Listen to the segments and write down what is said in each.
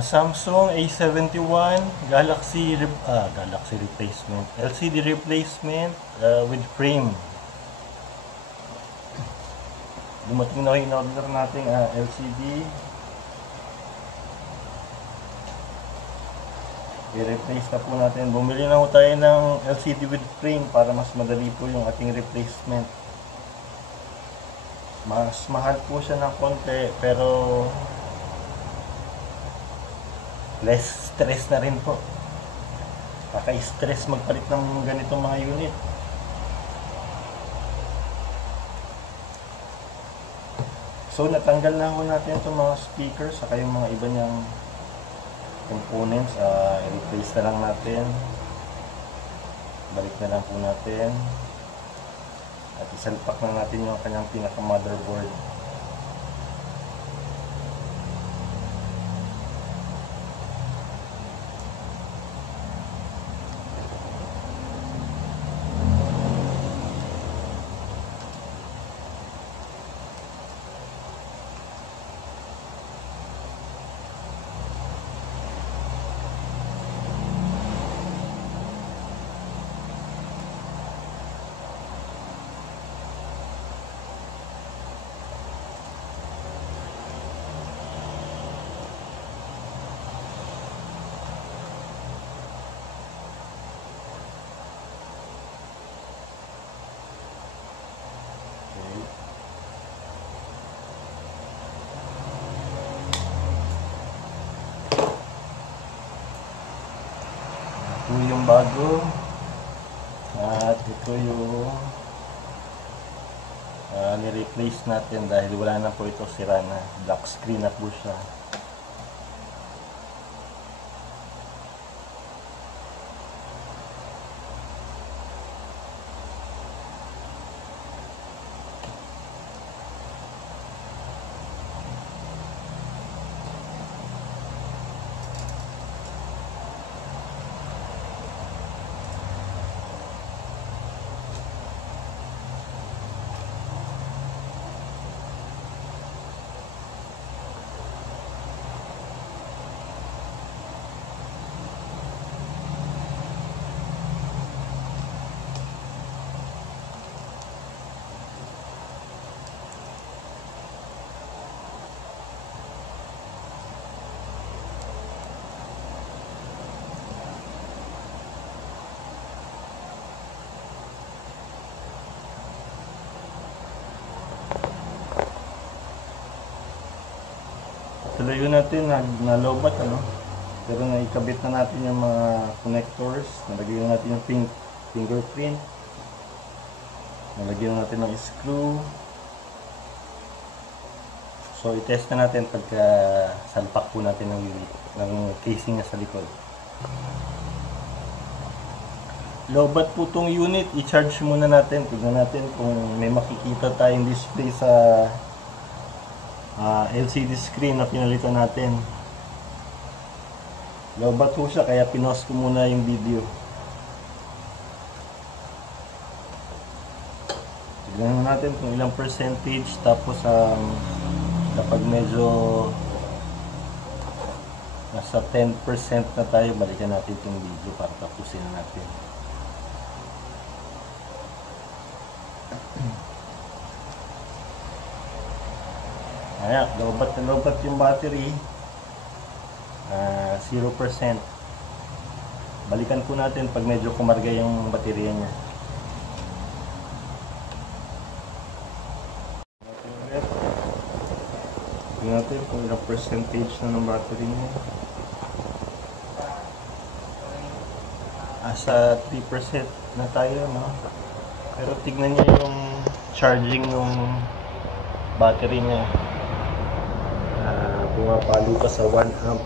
Samsung A71 Galaxy replacement, LCD replacement with frame. Dumating na yung in-order nating LCD. I-replace na po natin. Bumili na po tayo ng LCD with frame para mas madali po yung ating replacement. Mas mahal po siya ng konti, pero less stress na rin po. Kaka-stress magpalit ng ganitong mga unit. So natanggal na po natin itong mga speakers saka yung mga iba niyang components. I-replace na lang natin. Balik na lang po natin. At isalpak na natin yung kanyang pinaka motherboard. Ito yung bago at ito yung ni-replace natin dahil wala na po ito, sira na, black screen na po siya. Tuloy natin, nalobat pero naikabit na natin yung mga connectors, nalagyan natin yung fingerprint, nalagyan natin ng screw. So i-test na natin pagka salpak po natin ng casing na sa likod. Lobat po tong unit, i-charge muna natin, tignan natin kung may makikita tayong display sa LCD screen na pinalitan natin. Lobat po siya kaya pinost ko muna yung video. Tignan natin kung ilang percentage, tapos kapag medyo nasa 10% na tayo, balikan natin itong video para tapusin natin. Ayan, lobat na lobat yung battery. 0%. Balikan po natin pag medyo kumarga yung baterya niya. Tingnan natin kung ilang percentage na ng battery niya. Sa 3% na tayo, no? Pero tignan niyo yung charging ng battery niya. Pumapalo pa sa 1 amp.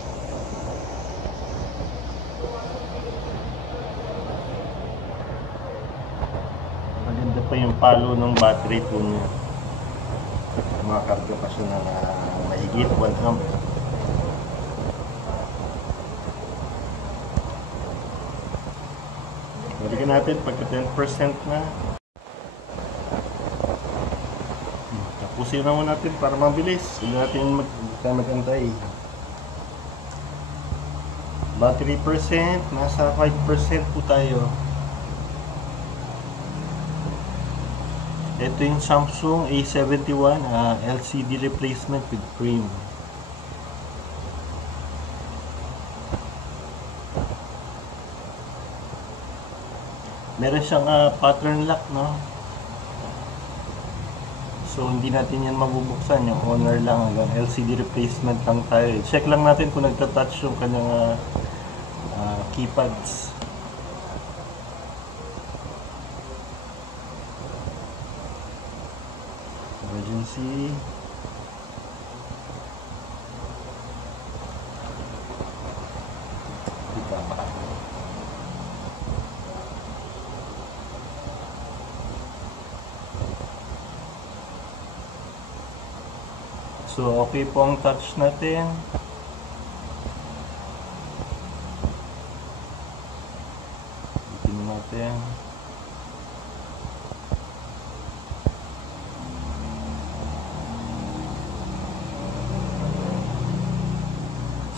Maganda pa yung palo ng battery po niya. Makakarga pa siya na mahigit 1 amp. Balikan natin pagka 10% na. Tapusin naman natin para mabilis. Hindi natin mag-antay. Battery percent, nasa 5% po tayo. Ito yung Samsung A71 LCD replacement with frame. Meron siyang pattern lock, no? So hindi natin yan mabubuksan, yung owner lang, hanggang LCD replacement lang tayo. Check lang natin kung nagta-touch yung kanyang keypads. Emergency. So okay po ang touch natin. Tingnan natin.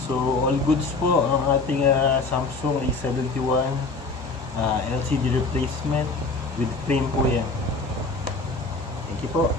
So all goods po ang ating Samsung A71 LCD replacement with frame po yan. Thank you po.